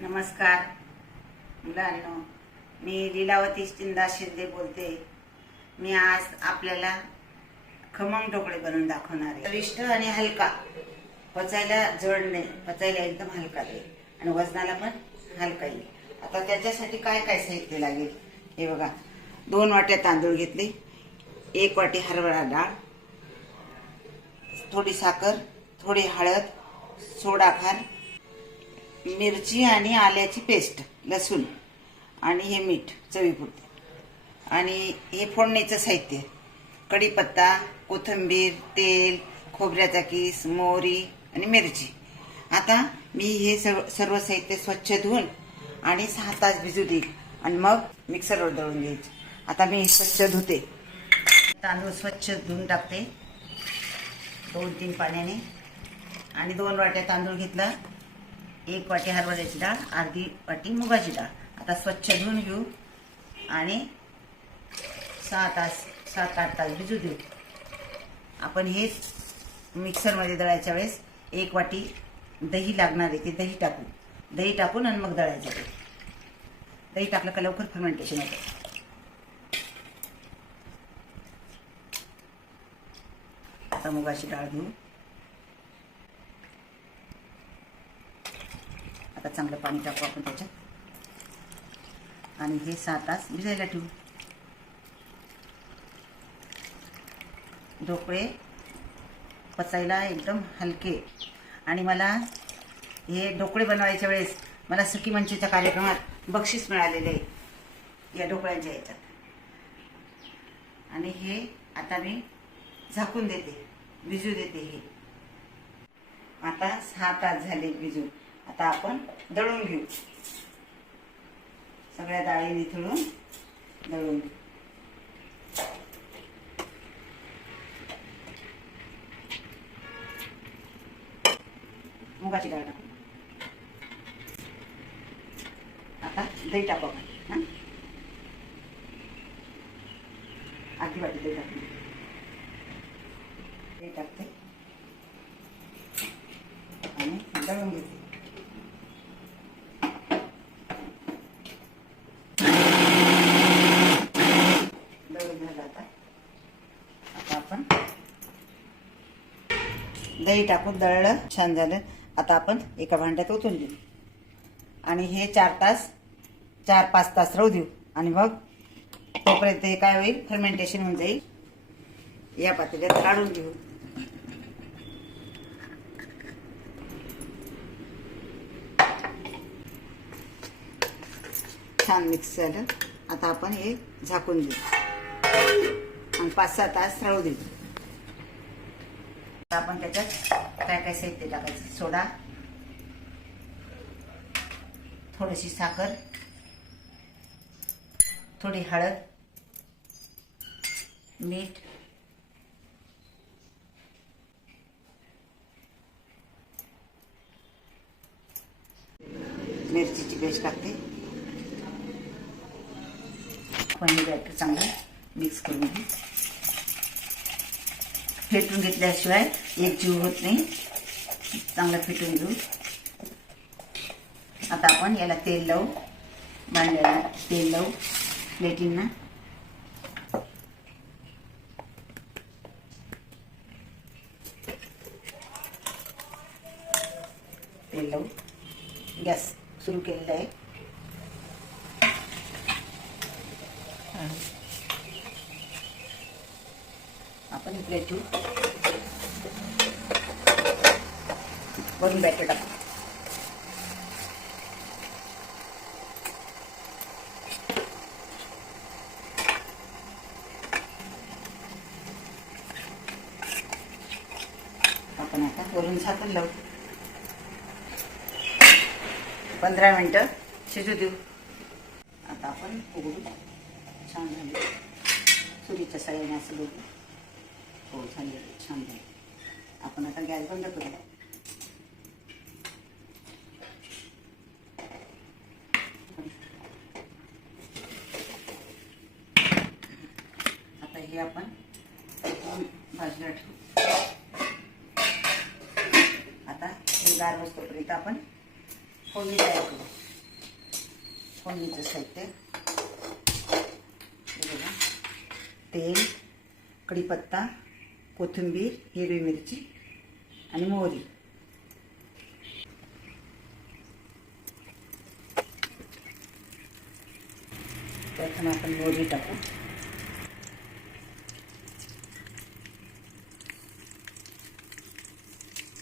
नमस्कार. मुलांनो मी लीलावती चिंदा शिंदे बोलते. मी आज आपल्याला खमंग ढोकळे बनवून दाखवणार आहे. चविष्ट आणि हलका. पचायला जड नाही पचायला एकदम हलका येईल आणि वजनाला पण हलका येईल आता त्याच्यासाठी काय काय साहित्य लागेल? हे बघा. दोन वाट्या तांदूळ घेतले. एक वाटी हरभरा डाळ. थोडी साखर थोडी हळद सोडा खार मिरची आणि आल्याची पेस्ट लसूण आणि हे मीठ चवीपुरते. आणि हे फोडणीचं साहित्य कढीपत्ता कोथिंबीर तेल खोबऱ्याचा किस मोहरी आणि मिरची. आता मी हे सर्व सर्व साहित्य स्वच्छ धुवून आणि सहा तास भिजू देईल आणि मग मिक्सरवर दळून घ्यायचे. आता मी स्वच्छ धुते. तांदूळ स्वच्छ धुवून टाकते. दोन तीन पाण्याने. आणि दोन वाट्या तांदूळ घेतला. एक वाटी हरभऱ्याची डाळ अर्धी वाटी मुगाची डाळ. आता स्वच्छ धुवून घेऊ आणि सहा तास सात आठ तास भिजू देऊ. आपण हे मिक्सरमध्ये दळायच्या वेळेस एक वाटी दही लागणार आहे ते दही टाकू. दही टाकून आणि मग दळायचं ते. दही टाकलं का लवकर फर्मेंटेशन होतं. आता मुगाची डाळ घेऊ. आता चांगलं पाणी टाकू आपण त्याच्यात. आणि हे सहा तास भिजायला ठेवू. ढोकळे पचायला एकदम हलके. आणि मला हे ढोकळे बनवायच्या वेळेस मला सखी मंचीच्या कार्यक्रमात बक्षीस मिळालेले आहे या ढोकळ्यांच्या याच्यात. आणि हे आता मी झाकून देते भिजू देते हे. आता सहा तास झाले भिजून. आता आपण दळून घेऊ सगळ्या डाळी निथळून दळून घेऊ मुगाची डाळ टाकू आता दही टाकू आपण हां अर्धी वाटी दही टाकू दही टाकते आणि दळून घेते दळून झालं आता आता आपण दही टाकून दळलं छान झालं. आता आपण एका भांड्यात ओतून देऊ आणि हे चार तास चार पाच तास राहू देऊ. आणि मग तोपर्यंत हे काय होईल? फर्मेंटेशन होऊन जाईल. या पातेल्यात काढून घेऊ. छान मिक्स झालं. आता आपण हे झाकून देऊ आणि पाच सहा तास राहू देऊ. आपण त्याच्यात साहित्य सोडा. थोडीशी साखर, थोडी हळद, मीठ, मिरचीची पेस्ट टाकते. हे बॅटर मिक्स घेऊ फेटून घेतल्याशिवाय एक जीव होत नाही. चांगलं फेटून घेऊ. आता आपण याला तेल लावू. भांड्याला तेल लावू. प्लेटींना तेल लावू. गॅस सुरू केलेला आहे आपण ही प्लेट ठेवू वरून बॅटर टाकू. आपण आता वरून साखर लावू. पंधरा मिनटं शिजू देऊ. आता आपण उघडू. छान झाले. सुरीच्या सगळ्यांना असं बघू. हो झाले छान झाले आपण आता गॅस बंद करूया. आता हे आपण भाजीला ठेवू. आता हे गार वस्तूपर्यंत आपण फोडणी तयार करू. फोडणीचं साहित्य. तेल कढीपत्ता कोथिंबीर हिरवी मिरची आणि मोहरी. प्रथम आपण मोहरी टाकू.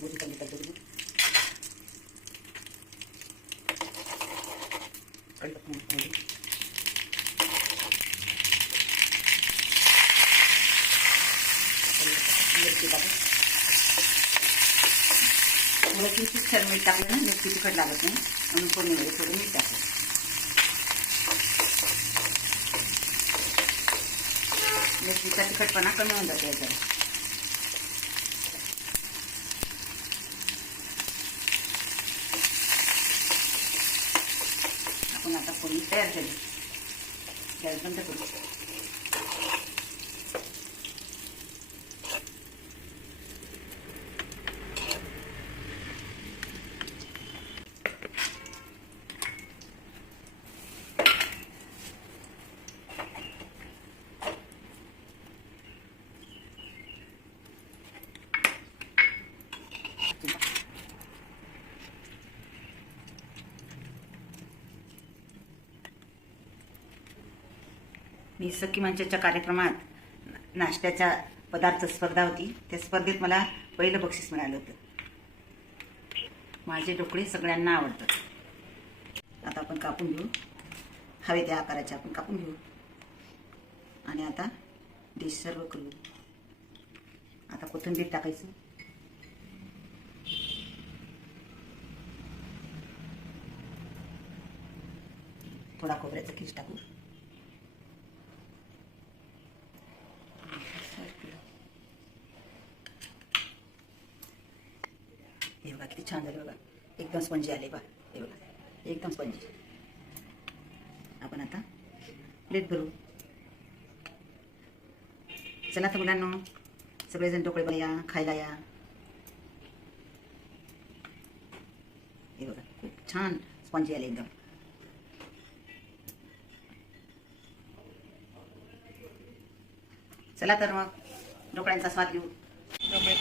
मोहरी टाकली मोहरी. मिरची टाकू. थोडं किंचित मीठ टाकलं ना मिरची तिखट लागत नाही. म्हणून फोडणीमध्ये थोडं मीठ टाकलं मिरचीचा तिखटपणा कमी होऊन जाते याच्यात आपण आता पोळी तयार झाली गॅस बंद करू. मी सखी मंचाच्या कार्यक्रमात नाश्त्याच्या पदार्थ स्पर्धा होती. त्या स्पर्धेत मला पहिलं बक्षीस मिळालं होतं. माझे ढोकळे सगळ्यांना आवडतात. आता आपण कापून घेऊ. हवे त्या आकाराचे आपण कापून घेऊ. आणि आता डिश सर्व करू. आता कोथिंबीर टाकायचं. थोडा खोबऱ्याचा किस टाकू हे बघा किती छान झाले बघा. एकदम स्पंजी आले बा. हे बघा. एकदम स्पंजी. आपण आता प्लेट भरू. चला तर मुलांनो सगळेजण टोकळे पण या खायला या. हे बघा खूप छान स्पंजी आले एकदम. चला तर मग ढोकळ्यांचा स्वाद घेऊ.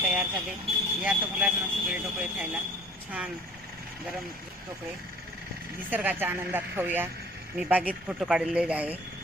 तयार झाले. या तर मुलांना सगळे ढोकळे खायला. छान गरम ढोकळे. निसर्गाच्या आनंदात खाऊया. मी बागेत फोटो काढलेले आहे.